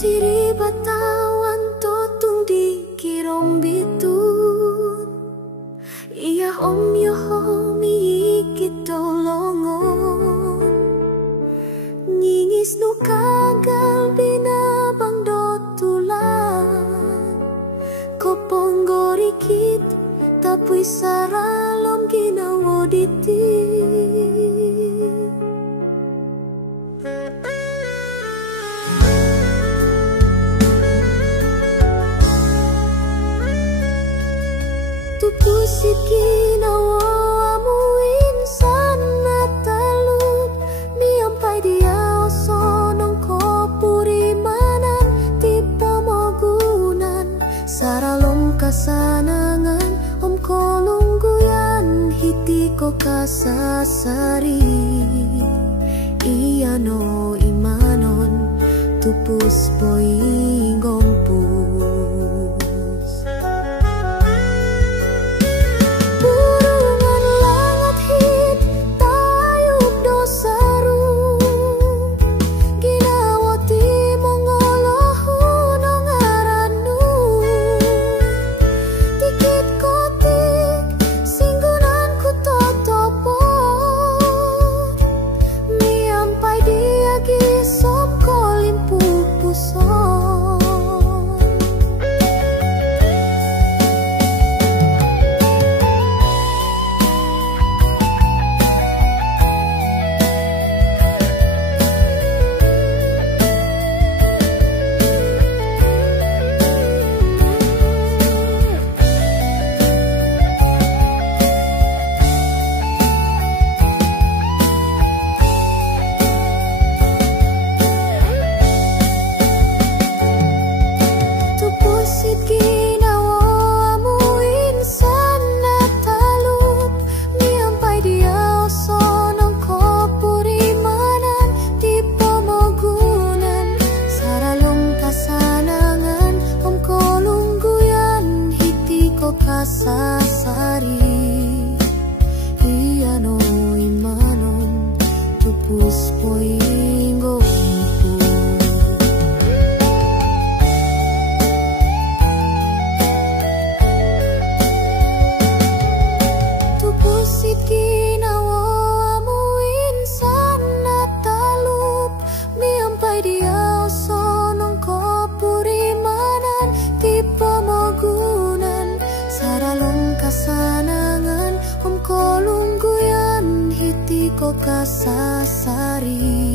Siri batawan totung di kirom bitun. Iya om yo mi kitolongon. Ngingis nu kagal binabang dotulan. Koponggorikit tapi saralom ginawo diti. Tupusit ginawa amu insan na talut. Miampai dia sonong ko purimanan tipe mogunan. Saralom kasanangan om ko lungguyan hiti ko kasasari. Iya no imanon tupus poinggong sasari. Iya no imanon tupus poinggong tupusit ginawa amu insan na talup. Miampai dia sonong ko purimanan tipe mogunan. Saralong kasanangan om ko lungguyan hiti ko kasasari.